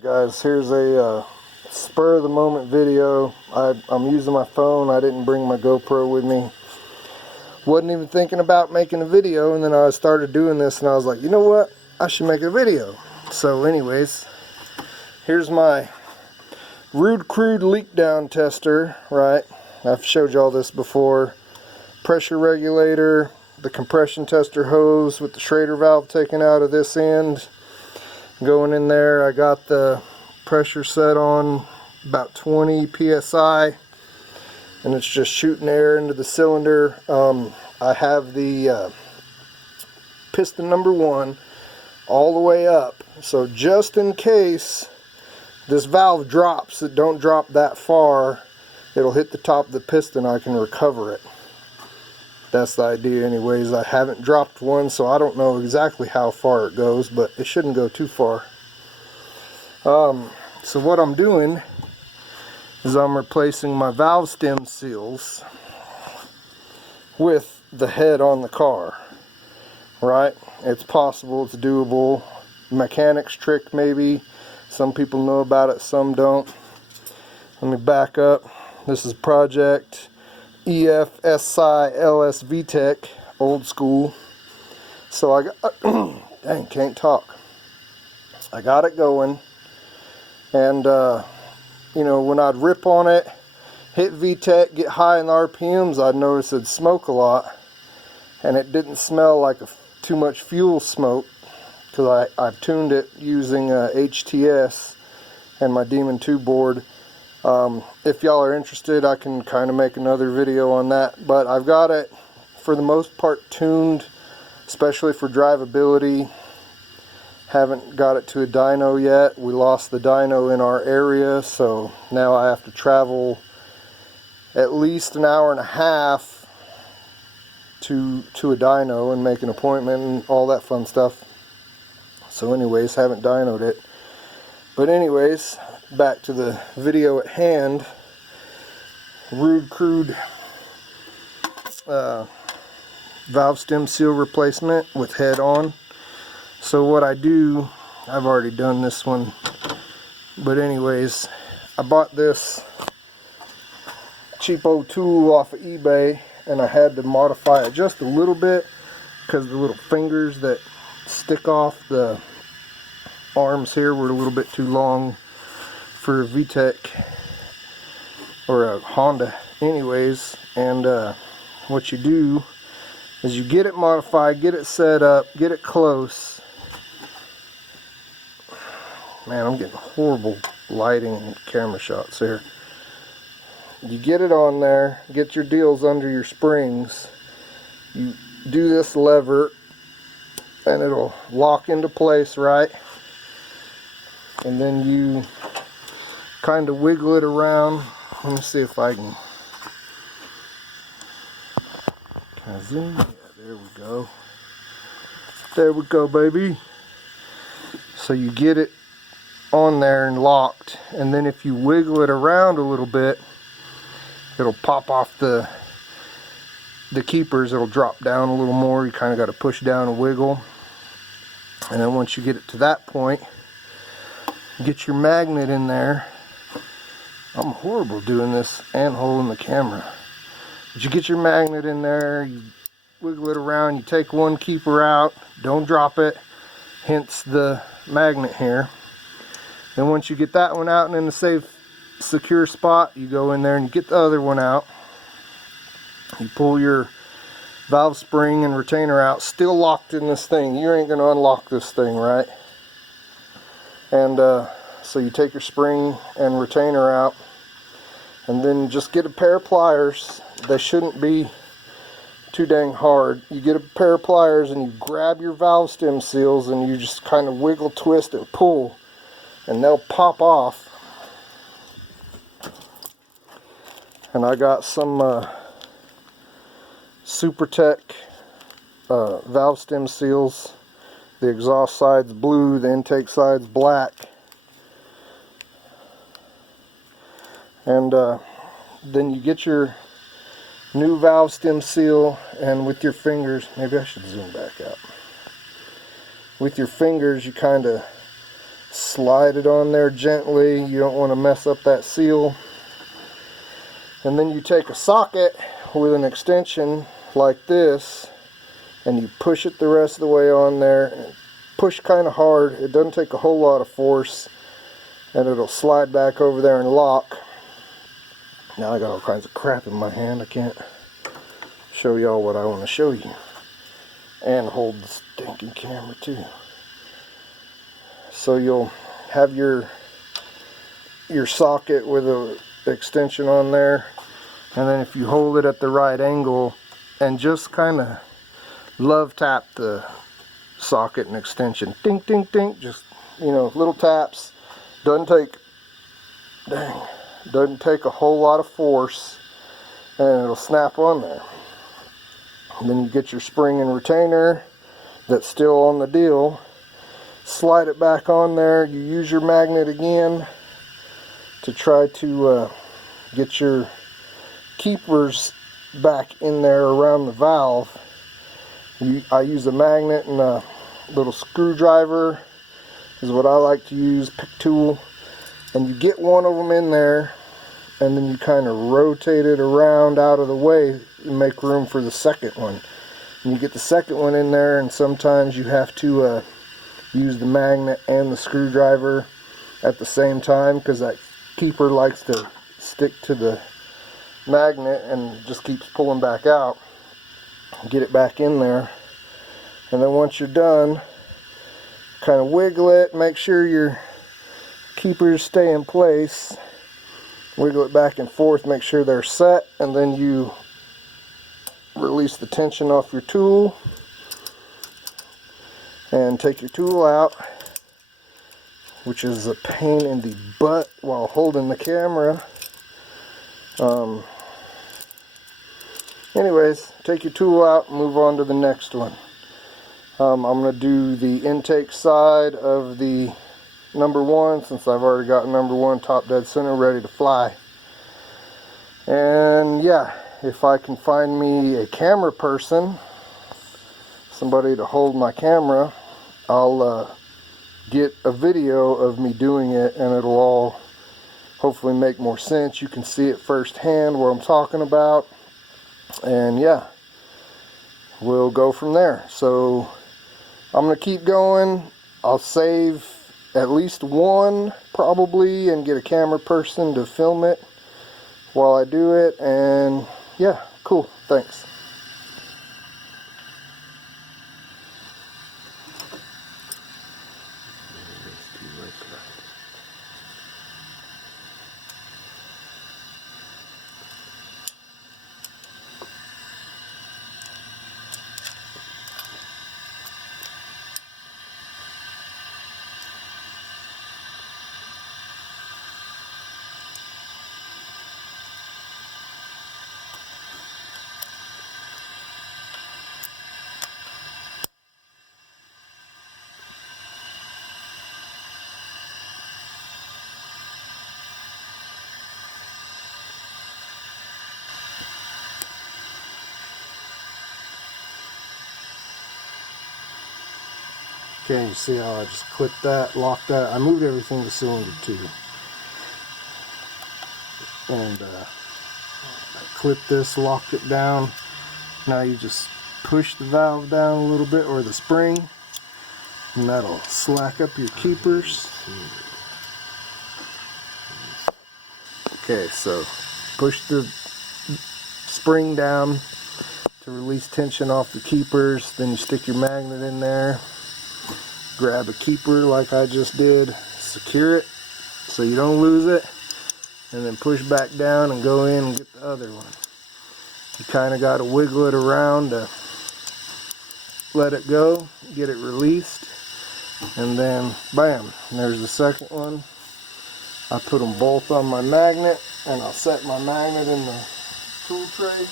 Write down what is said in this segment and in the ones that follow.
Guys, here's a spur of the moment video. I'm using my phone. I didn't bring my GoPro with me. Wasn't even thinking about making a video, and then I started doing this and I was like, you know what, I should make a video. So anyways, here's my Rude Crude leak down tester, right? I've showed you all this before. Pressure regulator, the compression tester hose with the Schrader valve taken out of this end. Going in there, I got the pressure set on about 20 psi, and it's just shooting air into the cylinder. I have the piston number 1 all the way up, so just in case this valve drops, it don't drop that far, it'll hit the top of the piston, I can recover it. That's the idea anyways. I haven't dropped one, so I don't know exactly how far it goes, but it shouldn't go too far. So what I'm doing is I'm replacing my valve stem seals with the head on the car, right? It's possible, it's doable. Mechanic's trick maybe. Some people know about it, some don't. Let me back up. This is Project EF Si LSV old school. So I got dang, can't talk. I got it going, and you know, when I'd rip on it, hit VTEC, get high in the RPMs, I'd notice it'd smoke a lot, and it didn't smell like too much fuel smoke, because I've tuned it using HTS and my Demon 2 board. If y'all are interested, I can kind of make another video on that, but I've got it for the most part tuned, especially for drivability. Haven't got it to a dyno yet. We lost the dyno in our area, so now I have to travel at least an hour and a half to a dyno and make an appointment and all that fun stuff. So anyways, haven't dynoed it. But anyways, back to the video at hand. Rude Crude valve stem seal replacement with head on. So what I do, I've already done this one, but anyways, I bought this cheapo tool off of eBay, and I had to modify it just a little bit because the little fingers that stick off the arms here were a little bit too long for a VTEC or a Honda anyways. And what you do is you get it modified, get it set up, get it close. Man, I'm getting horrible lighting and camera shots here. You get it on there, get your deals under your springs, you do this lever and it'll lock into place, right? And then you kind of wiggle it around. Let me see if I can zoom. Yeah, there we go. There we go, baby. So you get it on there and locked, and then if you wiggle it around a little bit, it'll pop off the keepers. It'll drop down a little more. You kind of got to push down and wiggle, and then once you get it to that point, get your magnet in there. I'm horrible doing this and holding the camera, but you get your magnet in there, you wiggle it around, you take one keeper out, don't drop it, hence the magnet here. Then once you get that one out and in a safe, secure spot, you go in there and you get the other one out. You pull your valve spring and retainer out, still locked in this thing. You ain't going to unlock this thing, right? And so you take your spring and retainer out, and then just get a pair of pliers. They shouldn't be too dang hard. You get a pair of pliers and you grab your valve stem seals and you just kind of wiggle, twist, and pull, and they'll pop off. And I got some SuperTech valve stem seals. The exhaust side's blue, the intake side's black. And then you get your new valve stem seal, and with your fingers, maybe I should zoom back out. With your fingers, you kind of Slide it on there gently. You don't want to mess up that seal. And then you take a socket with an extension like this and you push it the rest of the way on there, and push kind of hard. It doesn't take a whole lot of force, and it'll slide back over there and lock. Now I got all kinds of crap in my hand. I can't show y'all what I want to show you, and hold the stinking camera too. So you'll have your socket with a extension on there, and then if you hold it at the right angle and just kind of love tap the socket and extension, ding ding ding, just, you know, little taps, doesn't take a whole lot of force, and it'll snap on there. And then you get your spring and retainer that's still on the deal, slide it back on there. You use your magnet again to try to get your keepers back in there around the valve. I use a magnet and a little screwdriver is what I like to use, pick tool, and you get one of them in there, and then you kind of rotate it around out of the way and make room for the second one. And you get the second one in there, and sometimes you have to use the magnet and the screwdriver at the same time, because that keeper likes to stick to the magnet and just keeps pulling back out. Get it back in there, and then once you're done, kind of wiggle it, make sure your keepers stay in place, wiggle it back and forth, make sure they're set, and then you release the tension off your tool and take your tool out, which is a pain in the butt while holding the camera. Anyways, take your tool out and move on to the next one. I'm going to do the intake side of the number one, since I've already got number one top dead center ready to fly. And yeah, if I can find me a camera person, somebody to hold my camera, I'll get a video of me doing it, and it'll all hopefully make more sense. You can see it firsthand what I'm talking about. And yeah, we'll go from there. So I'm going to keep going. I'll save at least one probably and get a camera person to film it while I do it. And yeah, cool, thanks. Okay, you see how I just clipped that, locked that. I moved everything to cylinder 2. And I clipped this, locked it down. Now you just push the valve down a little bit, or the spring, and that'll slack up your keepers. Okay, so push the spring down to release tension off the keepers. Then you stick your magnet in there. Grab a keeper like I just did, secure it so you don't lose it, and then push back down and go in and get the other one. You kind of got to wiggle it around to let it go, get it released, and then bam, there's the second one. I put them both on my magnet, and I'll set my magnet in the tool tray.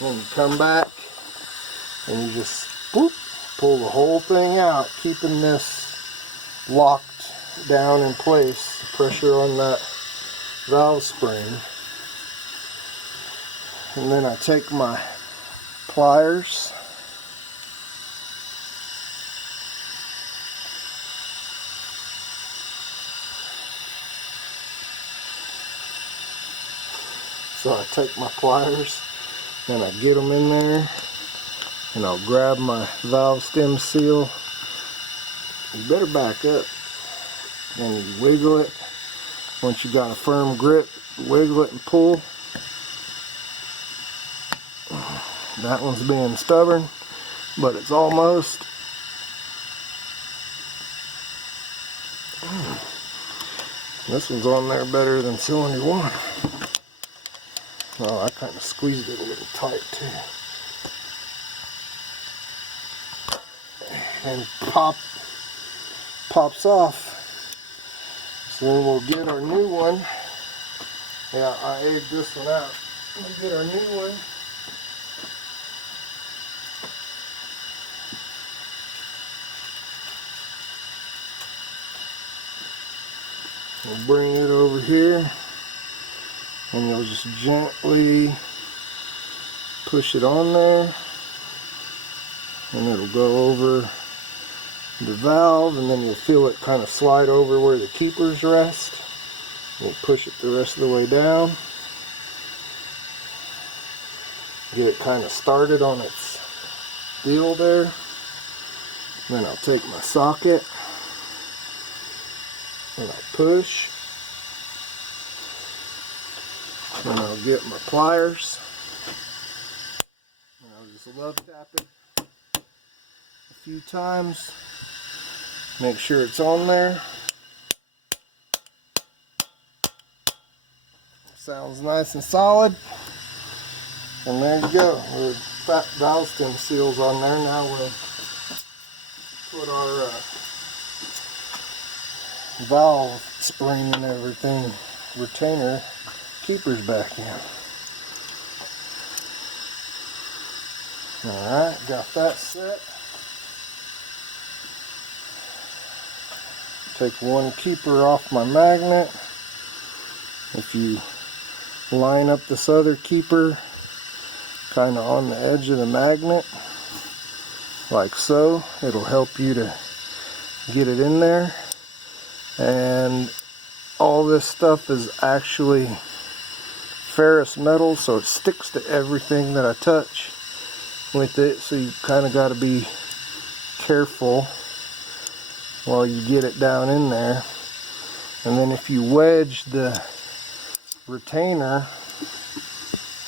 Then you come back and you just whoop, pull the whole thing out, keeping this locked down in place. Pressure on that valve spring. And then I take my pliers So I take my pliers and I get them in there, and I'll grab my valve stem seal. You better back up, and you wiggle it. Once you got a firm grip, wiggle it and pull. That one's being stubborn, but it's almost. This one's on there better than cylinder 1. Oh, I kind of squeezed it a little tight too. And pops off. So then we'll get our new one. Yeah, I egged this one out. We'll get our new one. We'll bring it over here, and you'll just gently push it on there, and it'll go over the valve, and then you'll feel it kind of slide over where the keepers rest. We'll push it the rest of the way down, get it kind of started on its deal there. Then I'll take my socket and I'll push, and I'll get my pliers, and I'll just love tap it a few times, make sure it's on there. Sounds nice and solid, and there you go. The fat valve stem seals on there. Now we'll put our valve spring and everything, retainer keepers back in. Alright, got that set. Take one keeper off my magnet. If you line up this other keeper kind of on the edge of the magnet, like so, it'll help you to get it in there. And all this stuff is actually ferrous metal, so it sticks to everything that I touch with it, so you kind of got to be careful while you get it down in there. And then if you wedge the retainer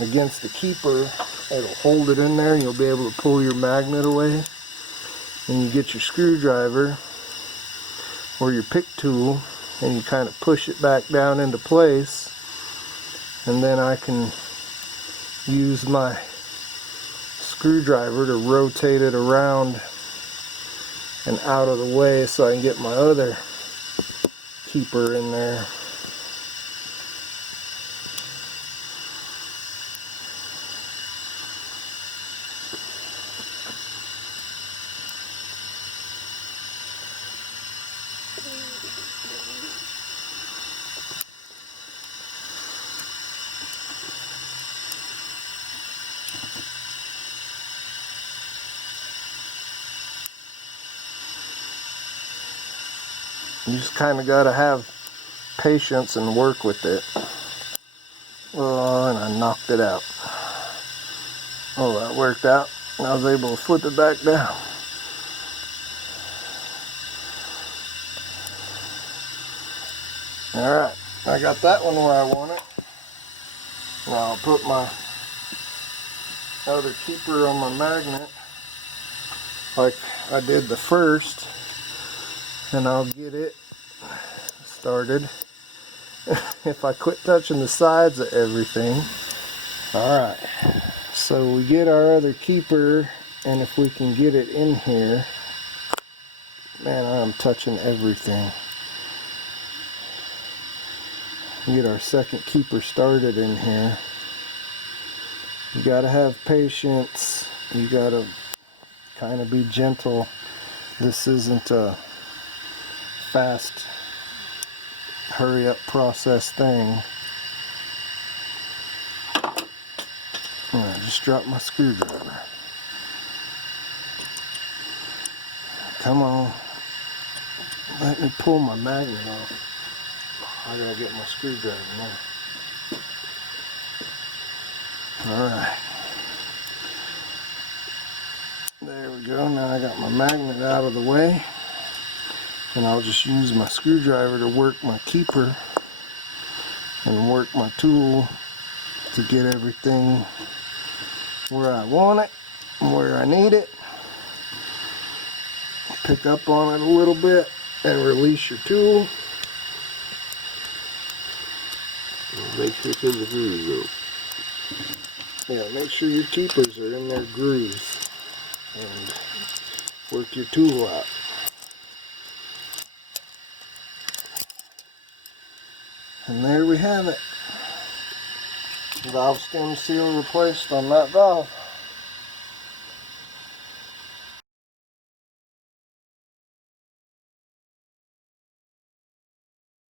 against the keeper, it'll hold it in there, and you'll be able to pull your magnet away. And you get your screwdriver or your pick tool, and you kind of push it back down into place, and then I can use my screwdriver to rotate it around and out of the way so I can get my other keeper in there. You just kind of got to have patience and work with it. Oh, and I knocked it out. Oh, that worked out. I was able to flip it back down. Alright, I got that one where I want it. Now I'll put my other keeper on my magnet like I did the first, and I'll get it started. If I quit touching the sides of everything. Alright, so we get our other keeper, and if we can get it in here, man, I'm touching everything. Get our second keeper started in here. You gotta have patience. You gotta kind of be gentle. This isn't a fast, hurry up process thing. I just dropped my screwdriver. Come on. Let me pull my magnet off. I gotta get my screwdriver now. Alright. There we go. Now I got my magnet out of the way. And I'll just use my screwdriver to work my keeper and work my tool to get everything where I want it and where I need it. Pick up on it a little bit and release your tool. Make sure it's in the grooves though. Yeah, make sure your keepers are in their grooves and work your tool out. And there we have it. Valve stem seal replaced on that valve.